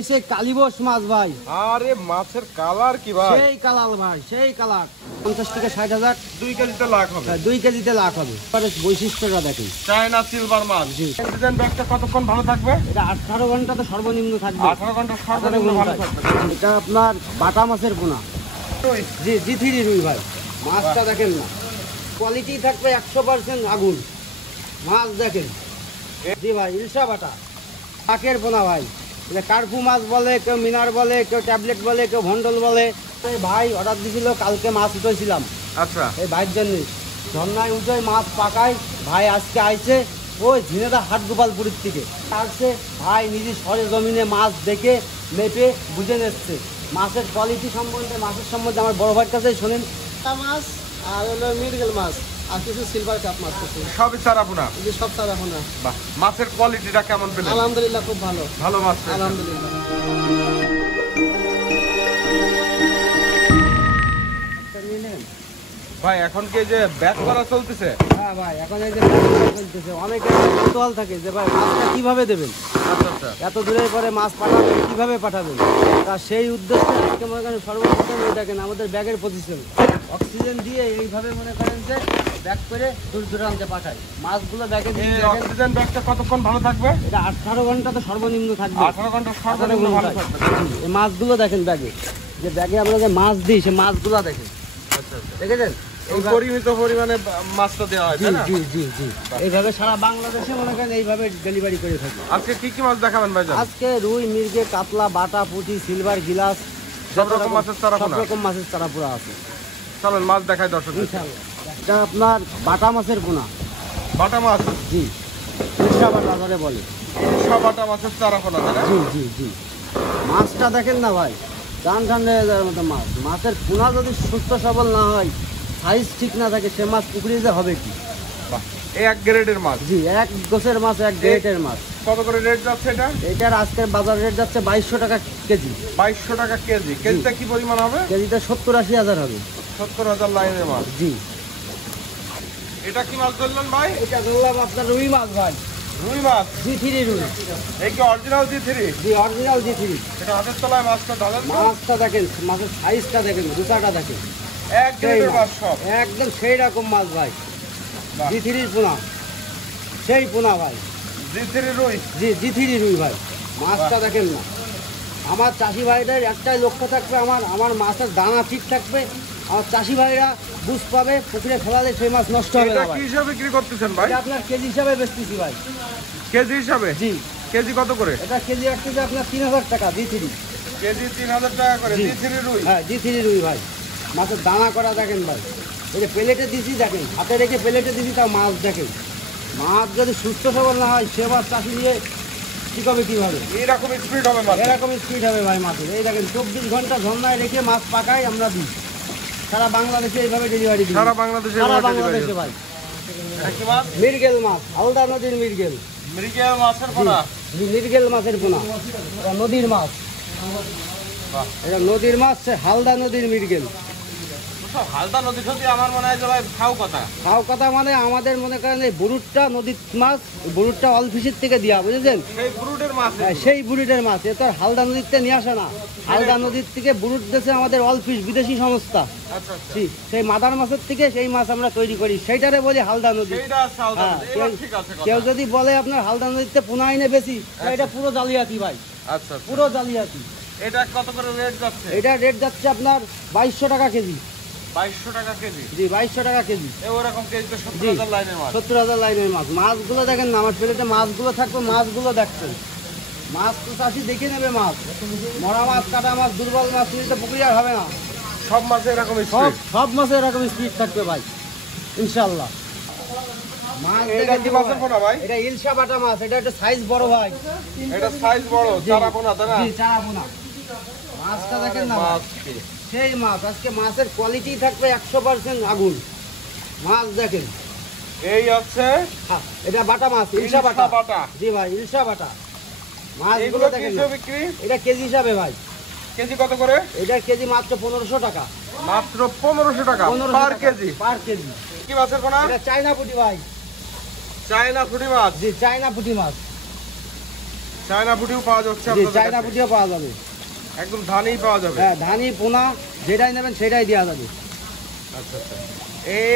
এই সেই কালিবস মাছ ভাই। আরে মাছের কালার কি ভাই? সেই কালার ভাই, সেই কালার। 50 থেকে 60,000। 2 কেজিতে লাখ হবে। 2 কেজিতে লাখ হবে। বৈশিষ্ট্যটা দেখেন, চায়না সিলভার মাছ। জি। অক্সিজেন ব্যাগটা কতক্ষণ ভালো থাকবে? এটা 18 ঘন্টা তো সর্বনিম্ন থাকবে। 18 ঘন্টা সর্বনিম্ন ভালো থাকবে। এটা আপনার বাটা মাছের পোনা। জি, জি3 রুই ভাই। মাছটা দেখেন না, কোয়ালিটি থাকবে 100% আগুন। মাছ দেখেন। জি ভাই, ইলশা বাটা কাকের পোনা ভাই। এটা কার্পু মাছ বলে, কেউ মিনার বলে, কেউ ট্যাবলেট বলে, কেউ ভন্ডল বলে। ভাই অর্ডার দিয়েছিল, কালকে মাছ উঠেছিলাম। আচ্ছা, এই ভাইয়ের জন্য ঝর্ণায় উঠে মাছ পাকায়। ভাই আজকে আইছে ওই ঝিনেদা হাট গোপালপুরের থেকে আসছে। ভাই নিজে সরে জমিনে মাছ দেখে মেপে বুঝে নিচ্ছে মাছের কোয়ালিটি সম্বন্ধে। মাছের সম্বন্ধে আমার বড় ভাইয়ের কাছেই শোনেন। মাছ আর হলো মৃগেল মাছ আর কিছু সিলভার কাপ মাছ আছে, সবই চারাপোনা। এই সব সারা পোনা। বাহ, মাছের কোয়ালিটিটা কেমন পেলেন? আলহামদুলিল্লাহ খুব ভালো। ভালো মাছ পেয়েছেন? আলহামদুলিল্লাহ। ভাই এখন কি যে ব্যাক করা চলতেছে? হ্যাঁ ভাই, এখন এই যে ব্যাগ করা চলতেছে। অনেকের কৌতূহল থাকে যে ভাই মাছটা কিভাবে দেবেন, আচ্ছা আচ্ছা। এত দূরের পরে মাছ পাঠাবেন, কিভাবে পাঠাবেন। তা সেই উদ্দেশ্যে আজকে মনে করেন সর্বপ্রথম এই দেখেন আমাদের ব্যাগের পজিশন অক্সিজেন দিয়ে এইভাবে মনে করেন যে ব্যাগ করে দূর দূরান্তে পাঠাই মাছগুলো ব্যাগে দিয়ে। এই অক্সিজেন ব্যাগটা কতক্ষণ ভালো থাকবে? এটা 18 ঘন্টা তো সর্বনিম্ন থাকবে। 18 ঘন্টা সর্বনিম্ন ভালো থাকবে। এই মাছগুলো দেখেন ব্যাগে, যে ব্যাগে আমরা যে মাছ দিই সে মাছগুলো দেখেন। আচ্ছা আচ্ছা। দেখেছেন এই পরিমিত পরিমাণে মাছটা দেওয়া হয়, জি তাই না? জি জি জি। এইভাবে সারা বাংলাদেশে মনে করেন এইভাবে ডেলিভারি করে থাকি। আজকে কি কি মাছ দেখাবেন ভাইজান? আজকে রুই, মির্গে, কাতলা, বাটা, পুঁটি, সিলভার, গিলাস, সব রকম মাছের চারা সব পোনা। রকম মাছের চারা পুরা আছে চলেন মাছ দেখাই দর্শক। ইনশাআল্লাহ। এটা আপনার বাটা মাছের পোনা। বাটা মাছ, জি, ইলশা বাটা ধরে বলে। সব বাটা মাছের চারা পোনা, তাই না? জি জি জি। মাছটা দেখেন না ভাই, টান টান হয়ে যাওয়ার মতো মাছ। মাছের পোনা যদি সুস্থ সবল না হয়, সাইজ ঠিক না থাকে, সে মাছ পুকুরে যে হবে কি? বাহ, এই এক গ্রেডের মাছ। জি, এক গোছের মাছ, এক গ্রেটের মাছ। কত করে রেট যাচ্ছে এটা? এটার আজকের বাজার রেট যাচ্ছে 2200 টাকা কেজি। 2200 টাকা কেজি। কেজিটা কি পরিমাণ হবে? কেজিতে 70-80 হাজার হবে। 70,000 লাইনের মাছ। জি। এটা কি মাছ ধরলেন ভাই? এটা ধরলাম আপনার রুই মাছ ভাই। রুই মাছ। জি3 রুই। এই কি অরিজিনাল জি3? জি, অরিজিনাল জি3। এটা হাতের তলায় মাছটা ঢালেন তো? মাছটা দেখেন, মাছের সাইজটা দেখেন, দুটাটা দেখেন। এক গ্রেডের মাছ সব। একদম সেই রকম মাছ ভাই। বাহ। জি3 পোনা, সেই পোনা ভাই। জি3 রুই। জি, জি3 রুই ভাই। মাছটা দেখেন না। আমার চাষি ভাইদের একটাই লক্ষ্য থাকবে, আমার মাছের দানা ঠিক থাকবে। আমার চাষি ভাইরা বুঝ পাবে পুকুরে ফেলালে সেই মাছ নষ্ট হবে এটা না কি ভাই। হিসাবে বিক্রি করতেছেন ভাই? এটা আপনার কেজি হিসাবে বেচতেছি ভাই। কেজি হিসাবে? জি। কেজি কত করে? এটা কেজি আসতেছে আপনার 3000 টাকা জি3। কেজি 3000 টাকা করে জি। জি3 রুই। হ্যাঁ, জি3 রুই ভাই। মাছের দানা করা দেখেন ভাই। এই যে প্লেটে দিছি দেখেন, হাতে রেখে প্লেটে দিছি, তাও মাছ দেখেন। মাছ যদি সুস্থ সবল না হয়, সে মাছ চাষি নিয়ে ঠিক হবে কীভাবে? এইরকম স্পিড হবে মাছ। এরকম স্পিড হবে ভাই মাছের। এই দেখেন 24 ঘন্টা ঝর্ণায় রেখে মাছ পাকাই আমরা দিই। সারা বাংলাদেশে এইভাবে ডেলিভারি দিই। সারা বাংলাদেশে সারা এভাবে বাংলাদেশে delivery ভাই। এটা কি মাছ? মৃগেল মাছ, হালদা নদীর মৃগেল। মৃগেল মাছের পোনা। জি, মৃগেল মাছের পোনা। এটা নদীর মাছ। বাহ। এটা নদীর মাছ, হালদা নদীর মৃগেল। সব হালদা নদী যদি আমার মনে হয় যে ভাই খাও কথা। খাও কথা মানে আমাদের মনে করেন এই বুরুটটা নদীর মাছ, বুরুটটা অলফিসের থেকে দিয়া, বুঝেছেন? সেই ব্রুডের মাছ। হ্যাঁ, সেই বুরুটের মাছ। এ তো আর হালদা নদীর থেকে নিয়ে আসে না। হালদা নদীর থেকে বুরুট দেশে আমাদের অলফিস, বিদেশি সংস্থা। আচ্ছা আচ্ছা। জি, সেই মাদার মাছের থেকে সেই মাছ আমরা তৈরি করি, সেইটারে বলি হালদা নদী। এইটা আছে হালদা হ্যাঁ, নদী। এবার ঠিক আছে কথা। কেউ যদি বলে আপনার হালদা নদীতে পোনা এনে বেশি, এটা পুরো জালিয়াতি ভাই, আচ্ছা আচ্ছা। পুরো জালিয়াতি। এটা কত করে রেট যাচ্ছে? এটা রেট যাচ্ছে আপনার 2200 টাকা কেজি। 2200 টাকা কেজি। জি, 2200 টাকা কেজি। ওরকম কেজিতে 70,000 লাইনের মাছ। 70,000 লাইনের মাছ। মাছগুলো দেখেন না, আমার প্লেটে মাছগুলো থাকবে, মাছগুলো দেখছেন। মাছ তো চাষি দেখে নেবে মাছ। মরা মাছ, কাটা মাছ, দুর্বল মাছ নিতে পুকুরে আর হবে না। সব মাছে এরকম সব স্পিড। সব মাছে এরকম স্পিড থাকবে ভাই, ইনশাল্লাহ। মাছ এটা দেখেন কি তো মাছের ভাই। পোনা ভাই? এটা ইলশা বাটা মাছ। এটা একটা সাইজ বড় ভাই। এটা সাইজ বড়, জি। চারা পোনা, তাই না? জি, চারা পোনা। মাছটা দেখেন না ভাই। মাছ কি? সেই মাছ। আজকে মাছের কোয়ালিটি থাকবে 100% আগুন। মাছ দেখেন। এই হচ্ছে হ্যাঁ, এটা বাটা মাছ, ইলশা ইলশা বাটা। বাটা। জি ভাই, ইলশা বাটা। এগুলো মাছগুলো কি দেখেন না। হিসেবে বিক্রি? এটা কেজি হিসাবে ভাই। কেজি কত করে? এটা কেজি মাত্র 1500 টাকা। মাত্র 1500 টাকা 1500 পার টাকা কেজি। পার কেজি। কি মাছের পোনা? এটা চায়না পুঁটি ভাই। চায়না পুঁটি মাছ। জি, চায়না পুঁটি মাছ। চায়না পুঁটিও পাওয়া যাচ্ছে জি আপনাদের চায়না কাছে? পুঁটিও পাওয়া যাবে। একদম ধানেই পাওয়া যাবে। হ্যাঁ ধানি পোনা যেটাই নেবেন সেটাই দেওয়া যাবে। আচ্ছা আচ্ছা,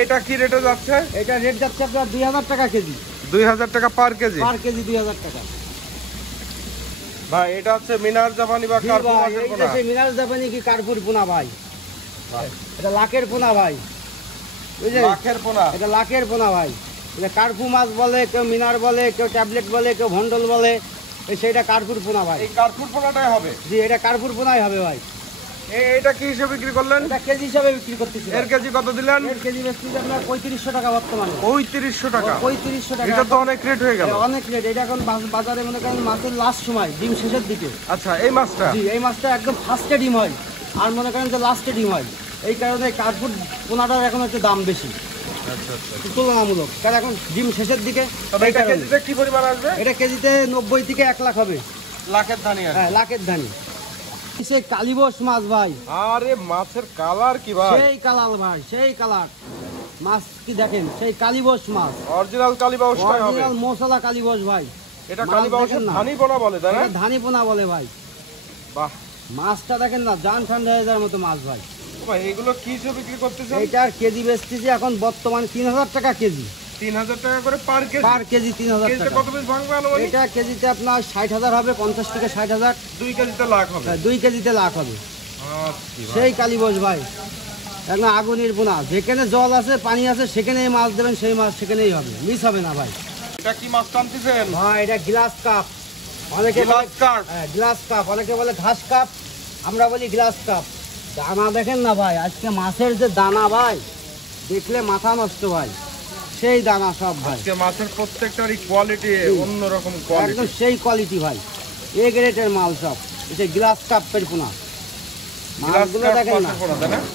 এটা কি রেটে যাচ্ছে? এটা রেট যাচ্ছে আপনার 2000 টাকা কেজি। 2000 টাকা পার কেজি? পার কেজি 2000 টাকা। ভাই এটা হচ্ছে মিনার জাপানি বা জি কার্পু ভাই, মাছের এই পোনা? দেশে মিনারেল জাপানি কি কার্পুর পোনা ভাই, এটা লাখের পোনা ভাই, বুঝলেন? লাখের পোনা? এটা লাখের পোনা ভাই। এটা কার্পু মাছ বলে, কেউ মিনার বলে, কেউ ট্যাবলেট বলে, কেউ ভন্ডল বলে, সেইটা কার্পুর পোনা ভাই। এই কার্পুর পোনাটাই হবে? জি এটা কার্পুর পোনাই হবে ভাই। এটা কি হিসেবে বিক্রি করলেন? এটা কেজি হিসাবে বিক্রি করতেছি। এর কেজি কত দিলেন? এর কেজি বেচছি আপনার 3500 টাকা বর্তমানে। 3500 টাকা? 3500 টাকা। এটা তো অনেক রেট হয়ে গেল। অনেক রেট। এটা এখন বাজারে মনে করেন মাছের লাস্ট সময়, ডিম শেষের দিকে। আচ্ছা, এই মাছটা? জি এই মাছটা একদম ফার্স্টে ডিম হয়, আর মনে করেন যে লাস্টে ডিম হয়। এই কারণে কার্পুর পোনাটার এখন একটু দাম বেশি আচ্ছা আচ্ছা, তুলনামূলক, কারণ এখন ডিম শেষের দিকে। তবে এই এটা কারণে। কেজিতে কি পরিমাণ আসবে? এটা কেজিতে 90 থেকে 1 লাখ হবে। লাখের ধানি আর? হ্যাঁ লাখের ধানি। সেই কালিবস মাছ ভাই, আরে মাছের কালার কি ভাই! সেই কালার ভাই, সেই কালার মাছ কি দেখেন, সেই কালিবস মাছ, অরিজিনাল কালীবাউসটাই হবে? অরিজিনাল মশলা কালিবস ভাই। এটা মাছ কালীবাউসের দেখেন না? ধানি পোনা বলে, তাই না? এটা ধানি পোনা বলে ভাই। বাহ মাছটা দেখেন না, জান ঠান্ডা হয়ে যাওয়ার মতো মাছ ভাই। ভাই এগুলো কি হিসেবে বিক্রি করতেছেন? এইটার কেজি বেচতেছি এখন বর্তমানে 3000 টাকা কেজি। 3000 টাকা করে পার কেজি? পার কেজি 3000 কেজিতে টাকা। কত পিস ভাঙবে আনুমানিক? এটা কেজিতে আপনার 60,000 হবে, 50 থেকে 60,000। 2 কেজিতে লাখ হবে? 2 কেজিতে লাখ হবে। আচ্ছা ভাই। সেই কালীবস ভাই, একদম আগুনের পোনা। যেখানে জল আছে পানি আছে সেখানেই মাছ দেবেন, সেই মাছ সেখানেই হবে, মিস হবে না ভাই। এটা কি মাছ টানতেছেন? ভাই এটা গ্লাস কাপ, অনেকে বলে গ্লাস কাপ? হ্যাঁ গ্লাস কাপ, অনেকে বলে ঘাস কাপ, আমরা বলি গ্লাস কাপ। দানা দেখেন না ভাই, আজকে মাছের যে দানা ভাই, দেখলে মাথা নষ্ট ভাই, সেই দানা সব ভাই। আজকে মাছের প্রত্যেকটারই কোয়ালিটি অন্যরকম একদম কোয়ালিটি। সেই কোয়ালিটি ভাই, এ গ্রেডের মাল সব। এটা গ্লাস কাপের পোনা মাছগুলো দেখেন না?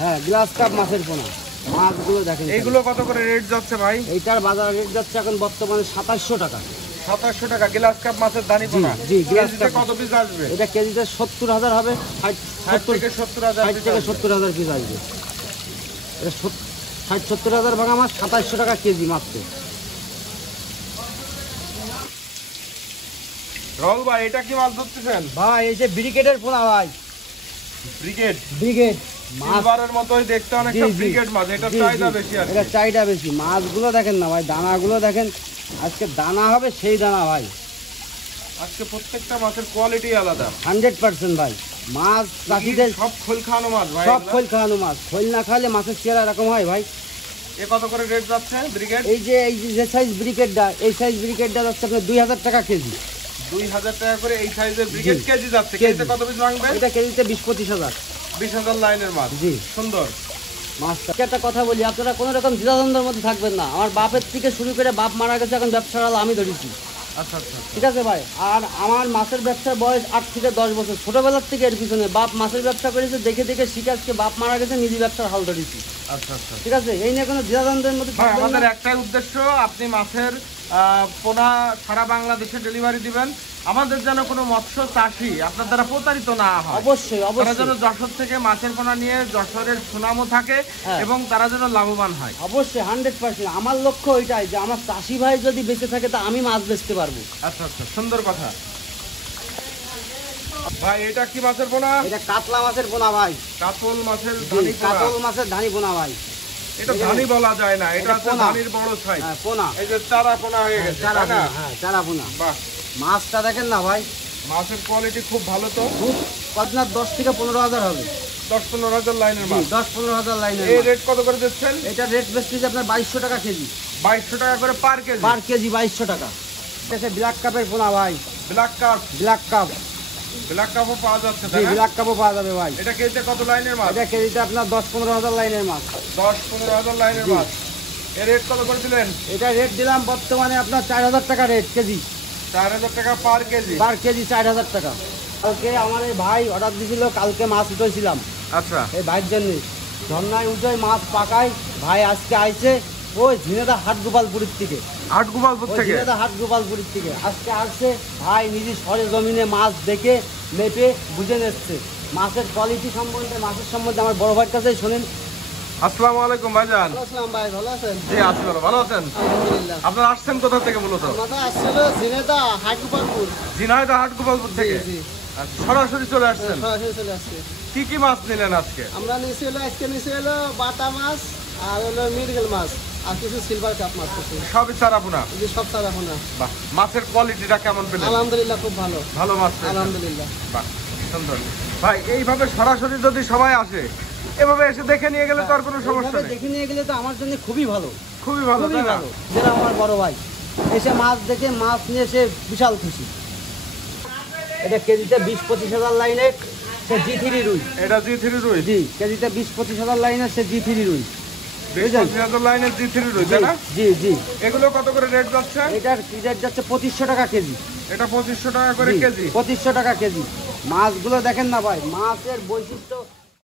হ্যাঁ গ্লাস কাপ মাছের পোনা মাছগুলো দেখেন। এইগুলো কত করে রেট যাচ্ছে ভাই? এইটার বাজার রেট যাচ্ছে এখন বর্তমানে 2700 টাকা। 2700 টাকা গ্লাস কাপ মাছের দানি পোনা? জি, গ্লাস কেজিতে কাপ। কত পিস আসবে? এটা কেজিতে 70,000 হবে, 60 থেকে 70,000 60 থেকে 70,000 পিস আসবে। এটা 60-70,000 ভাঙা মাছ 2700 টাকা কেজি মাত্র। রাহুল ভাই এটা কি মাছ ধরতেছেন? ভাই এই যে ব্রিগেডের পোনা ভাই, ব্রিগেড? ব্রিগেড মাছ। সিলভারের মতোই দেখতে অনেকটা জি, জি। ব্রিগেড মাছ, এটা জি, চাহিদা জি। বেশি আর কি। এটা চাহিদা বেশি। মাছগুলো দেখেন না ভাই, দানাগুলো দেখেন, আজকে দানা হবে সেই দানা ভাই, আজকে প্রত্যেকটা মাছের কোয়ালিটি আলাদা। 100% ভাই। মাছ চাষিদের সব খোল খাওয়ানো মাছ ভাই সব এগুলা? খোল খাওয়ানো মাছ। খোল না খাওয়ালে মাছের চেহারা এরকম হয় ভাই। এ কত করে রেট যাচ্ছে ব্রিগেড? এই যে সাইজ ব্রিকেটটা, এই সাইজ ব্রিকেটটা যাচ্ছে আপনার 2000 টাকা কেজি। 2000 টাকা করে এই সাইজের ব্রিগেড জি। কেজি যাচ্ছে। কেজি। কেজিতে কত পিস ভাঙবে? এটা কেজিতে 20-25,000। 20,000 লাইনের মাছ। জি। সুন্দর। মাছটা একটা কথা বলি, আপনারা কোনো রকম দ্বিধাদ্বন্দ্বের মধ্যে থাকবেন না। আমার বাপের থেকে শুরু করে বাপ মারা গেছে, এখন ব্যবসার আলো আমি ধরেছি, আচ্ছা আচ্ছা ঠিক আছে ভাই। আর আমার মাছের ব্যবসার বয়স 8 থেকে 10 বছর। ছোটবেলার থেকে এর পিছনে বাপ মাছের ব্যবসা করেছে, দেখে দেখে শিখে আজকে বাপ মারা গেছে, নিজে ব্যবসার হাল ধরেছি, আচ্ছা আচ্ছা। ঠিক আছে। এই নিয়ে কোনো দ্বিধাদ্বন্দ্বের মধ্যে ভাই থাকবেন আমাদের না। একটাই উদ্দেশ্য, আপনি মাছের পোনা সারা বাংলাদেশে ডেলিভারি দিবেন। আমাদের যেন কোনো মৎস্য চাষি আপনার দ্বারা প্রতারিত না হয়। অবশ্যই তারা যেন অবশ্যই যশোর থেকে মাছের পোনা নিয়ে যশোরের সুনামও থাকে হ্যাঁ। এবং তারা যেন লাভবান হয়। অবশ্যই 100%। আমার লক্ষ্য ওইটাই যে আমার চাষি ভাই যদি বেঁচে থাকে তা আমি মাছ বেচতে পারবো। আচ্ছা আচ্ছা, সুন্দর কথা। ভাই এটা কি মাছের পোনা? এটা কাতলা মাছের পোনা ভাই, কাতল মাছের ধানি পোনা? কাতল মাছের ধানি পোনা ভাই। এটা ধানি বলা যায় না, এটা এটা হচ্ছে পোনা। ধানির বড় সাইজ। হ্যাঁ পোনা, এই যে চারা পোনা হয়ে গেছে, চারা তাই না? পোনা, হ্যাঁ চারা পোনা। বাহ, মাছটা দেখেন না ভাই, মাছের কোয়ালিটি খুব ভালো তো। খুব আপনার 10 থেকে 15,000 হবে। 10-15 হাজার লাইনের মাছ। 10-15,000 লাইনের এই মাছ। রেট কত করে দিচ্ছেন? এটা রেট বেচতেছে আপনার 2200 টাকা কেজি। 2200 টাকা করে পার কেজি? পার কেজি 2200 টাকা। এটা ব্ল্যাক কাপের পোনা ভাই, black cup? Black cup. Black কাপও পাওয়া যাচ্ছে, জি তাই না? ব্ল্যাক কাপও পাওয়া যাবে ভাই। এটা কেজিতে কত লাইনের মাছ? এটা কেজিতে আপনার 10-15,000 লাইনের মাছ। 10-15 হাজার লাইনের জি। মাছ। এর রেট কত করে দিলেন? এটা রেট দিলাম বর্তমানে আপনার 4000 টাকা রেট কেজি। 4000 টাকা পার কেজি? পার কেজি 4000 টাকা। কালকে আমার এই ভাই অর্ডার দিয়েছিল, কালকে মাছ উঠেছিলাম আচ্ছা। এই ভাইয়ের জন্য। ঝর্ণায় উঠে মাছ পাকায়, ভাই আজকে আইছে ওই ঝিনেদা হাট গোপালপুরের থেকে। আটগোপালপুর ওই থেকে? ঝিনেদা হাট গোপালপুরের থেকে আজকে আসছে ভাই, নিজে সরে জমিনে মাছ দেখে মেপে বুঝে নিচ্ছে মাছের কোয়ালিটি সম্বন্ধে। মাছের সম্বন্ধে আমার বড় ভাইয়ের কাছেই শোনেন, আসসালামু আলাইকুম ভাইজান। আসসালাম ভাই, ভালো আছেন? জি আছি ভালো, ভালো আছেন? আলহামদুলিল্লাহ। আপনারা আসছেন কোথা থেকে মূলত? আমাদের আসছিল ঝিনেদা হাটগোপালপুর। ঝিনাইদহ হাটগোপালপুর থেকে। জি, আচ্ছা, সরাসরি চলে আসছেন। সরাসরি চলে আসছে। কি কি মাছ নিলেন আজকে? আমরা নিয়েছি হলো আজকে নিয়েছি হলো বাটা মাছ আর হলো মৃগেল মাছ আর কিছু সিলভার কাপ মাছ কিছু। সবই চারাপোনা। যে সব সারা পোনা। বাহ, মাছের কোয়ালিটিটা কেমন পেলেন? আলহামদুলিল্লাহ খুব ভালো। ভালো মাছ পেয়েছেন? আলহামদুলিল্লাহ। বাহ, সুন্দর। ভাই এইভাবে সরাসরি যদি সবাই আসে, এভাবে এসে দেখে নিয়ে গেলে তো আর কোনো সমস্যা এইভাবে নেই। দেখে নিয়ে গেলে তো আমার জন্য খুবই ভালো। খুবই ভালো, খুবই তাই না? ভালো। যেটা আমার বড় ভাই এসে মাছ দেখে মাছ নিয়ে সে বিশাল খুশি। এটা কেজিতে 20-25 হাজার লাইনের সে জি3 রুই। এটা জি3 রুই। জি, কেজিতে 20-25 হাজার লাইনের সে জি3 রুই। 20-25 লাইনের জি3 রুই, তাই না? জি জি। এগুলো কত করে রেট যাচ্ছে? এটার রেট যাচ্ছে 2500 টাকা কেজি। এটা 2500 টাকা করে কেজি। 2500 টাকা কেজি। মাছগুলো দেখেন না ভাই, মাছের বৈশিষ্ট্য